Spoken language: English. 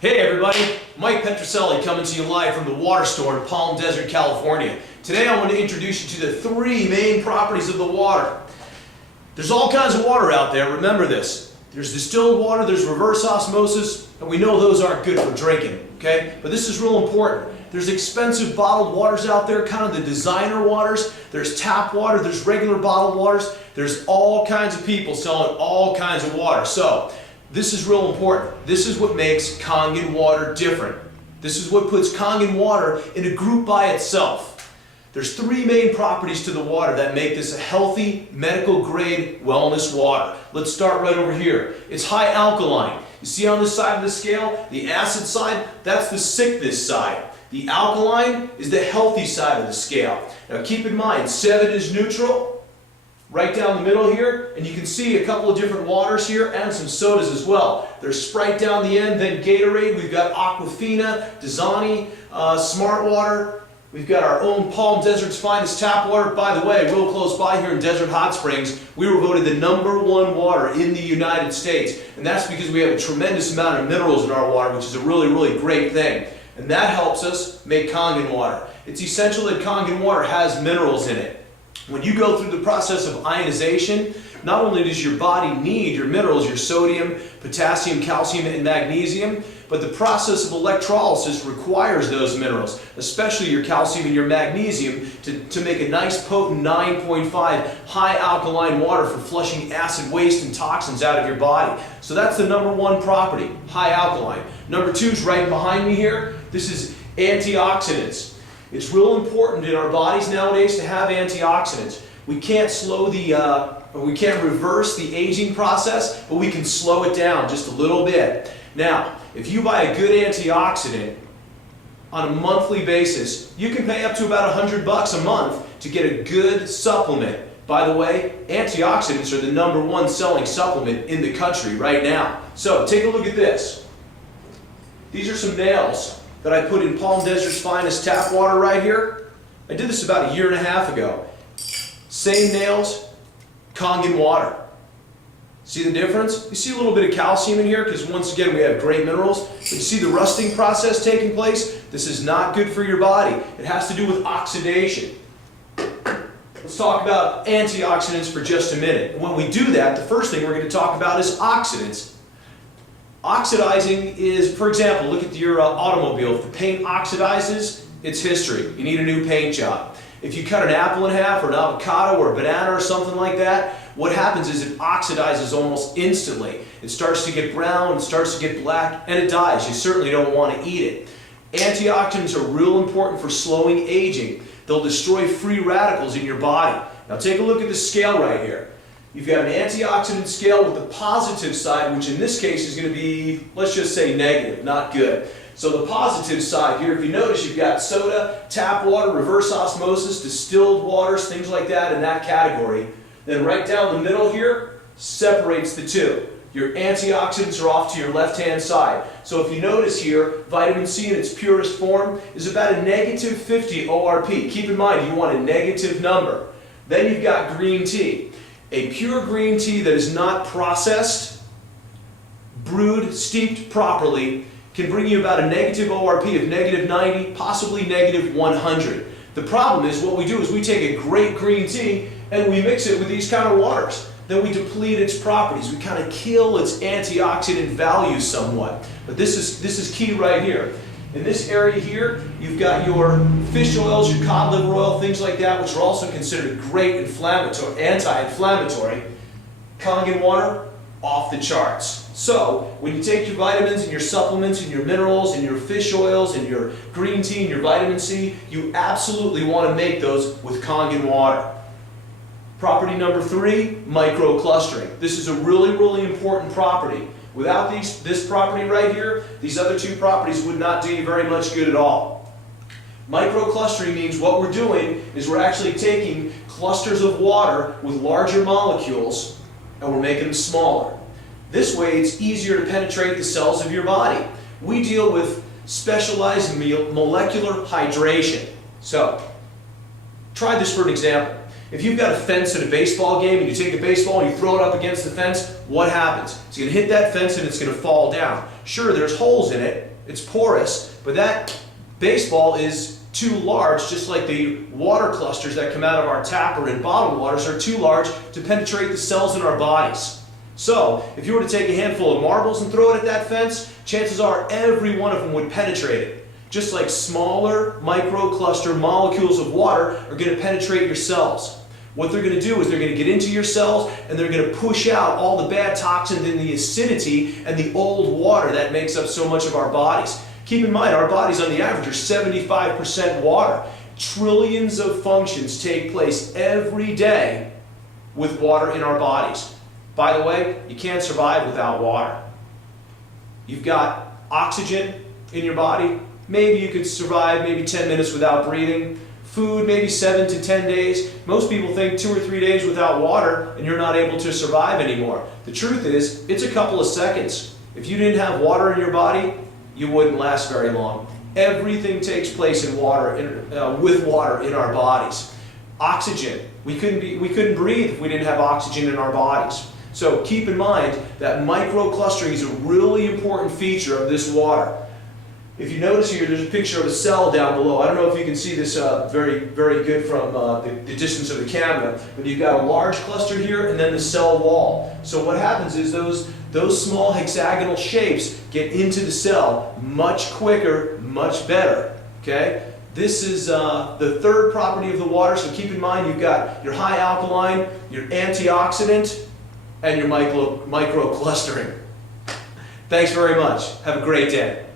Hey everybody, Mike Petroselli coming to you live from the water store in Palm Desert, California. Today I want to introduce you to the three main properties of the water. There's all kinds of water out there, remember this. There's distilled water, there's reverse osmosis, and we know those aren't good for drinking, okay? But this is real important. There's expensive bottled waters out there, kind of the designer waters. There's tap water, there's regular bottled waters. There's all kinds of people selling all kinds of water. So, this is real important. This is what makes Kangen water different. This is what puts Kangen water in a group by itself. There's three main properties to the water that make this a healthy, medical grade wellness water. Let's start right over here. It's high alkaline. You see on this side of the scale, the acid side, that's the sickness side. The alkaline is the healthy side of the scale. Now keep in mind, 7 is neutral. Right down the middle here, and you can see a couple of different waters here and some sodas as well. There's Sprite down the end, then Gatorade, we've got Aquafina, Dasani, Smart Water. We've got our own Palm Desert's finest tap water. By the way, real close by here in Desert Hot Springs, we were voted the #1 water in the United States. And that's because we have a tremendous amount of minerals in our water, which is a really, really great thing. And that helps us make Kangen water. It's essential that Kangen water has minerals in it. When you go through the process of ionization, not only does your body need your minerals, your sodium, potassium, calcium, and magnesium, but the process of electrolysis requires those minerals, especially your calcium and your magnesium, to make a nice potent 9.5 high alkaline water for flushing acid waste and toxins out of your body. So that's the #1 property, high alkaline. #2 is right behind me here. This is antioxidants. It's real important in our bodies nowadays to have antioxidants. We can't we can't reverse the aging process, but we can slow it down just a little bit. Now, if you buy a good antioxidant on a monthly basis, you can pay up to about $100 a month to get a good supplement. By the way, antioxidants are the #1 selling supplement in the country right now. So, take a look at this. These are some nails that I put in Palm Desert's finest tap water right here. I did this about a year and a half ago. Same nails, Kangen water. See the difference? You see a little bit of calcium in here because once again we have great minerals. But you see the rusting process taking place? This is not good for your body. It has to do with oxidation. Let's talk about antioxidants for just a minute. When we do that, the first thing we're going to talk about is oxidants. Oxidizing is, for example, look at your automobile. If the paint oxidizes, it's history. You need a new paint job. If you cut an apple in half or an avocado or a banana or something like that, what happens is it oxidizes almost instantly. It starts to get brown, it starts to get black, and it dies. You certainly don't want to eat it. Antioxidants are real important for slowing aging. They'll destroy free radicals in your body. Now take a look at the scale right here. You've got an antioxidant scale with the positive side, which in this case is going to be, let's just say negative, not good. So the positive side here, if you notice, you've got soda, tap water, reverse osmosis, distilled waters, things like that in that category. Then right down the middle here, separates the two. Your antioxidants are off to your left-hand side. So if you notice here, vitamin C in its purest form is about a -50 ORP. Keep in mind, you want a negative number. Then you've got green tea. A pure green tea that is not processed, brewed, steeped properly, can bring you about a negative ORP of -90, possibly -100. The problem is what we do is we take a great green tea and we mix it with these kind of waters. Then we deplete its properties. We kind of kill its antioxidant value somewhat. But this is key right here. In this area here, you've got your fish oils, your cod liver oil, things like that, which are also considered great anti-inflammatory. Kangen water, off the charts. So, when you take your vitamins and your supplements and your minerals and your fish oils and your green tea and your vitamin C, you absolutely want to make those with Kangen water. Property #3, microclustering. This is a really, really important property. Without this property right here, these other two properties would not do you very much good at all. Microclustering means what we're doing is we're actually taking clusters of water with larger molecules and we're making them smaller. This way it's easier to penetrate the cells of your body. We deal with specialized molecular hydration. So, try this for an example. If you've got a fence at a baseball game and you take a baseball and you throw it up against the fence, what happens? It's going to hit that fence and it's going to fall down. Sure, there's holes in it, it's porous, but that baseball is too large, just like the water clusters that come out of our tap or in bottled waters are too large to penetrate the cells in our bodies. So, if you were to take a handful of marbles and throw it at that fence, chances are every one of them would penetrate it. Just like smaller microcluster molecules of water are going to penetrate your cells. What they're going to do is they're going to get into your cells and they're going to push out all the bad toxins and the acidity and the old water that makes up so much of our bodies. Keep in mind, our bodies on the average are 75% water. Trillions of functions take place every day with water in our bodies. By the way, you can't survive without water. You've got oxygen in your body. Maybe you could survive maybe 10 minutes without breathing. Food, maybe 7 to 10 days. Most people think 2 or 3 days without water and you're not able to survive anymore. The truth is, it's a couple of seconds. If you didn't have water in your body, you wouldn't last very long. Everything takes place in water, with water in our bodies. Oxygen. We couldn't breathe if we didn't have oxygen in our bodies. So keep in mind that microclustering is a really important feature of this water. If you notice here, there's a picture of a cell down below. I don't know if you can see this very good from the distance of the camera, but you've got a large cluster here and then the cell wall. So what happens is those small hexagonal shapes get into the cell much quicker, much better. Okay? This is the third property of the water, so keep in mind you've got your high alkaline, your antioxidant, and your microclustering. Thanks very much. Have a great day.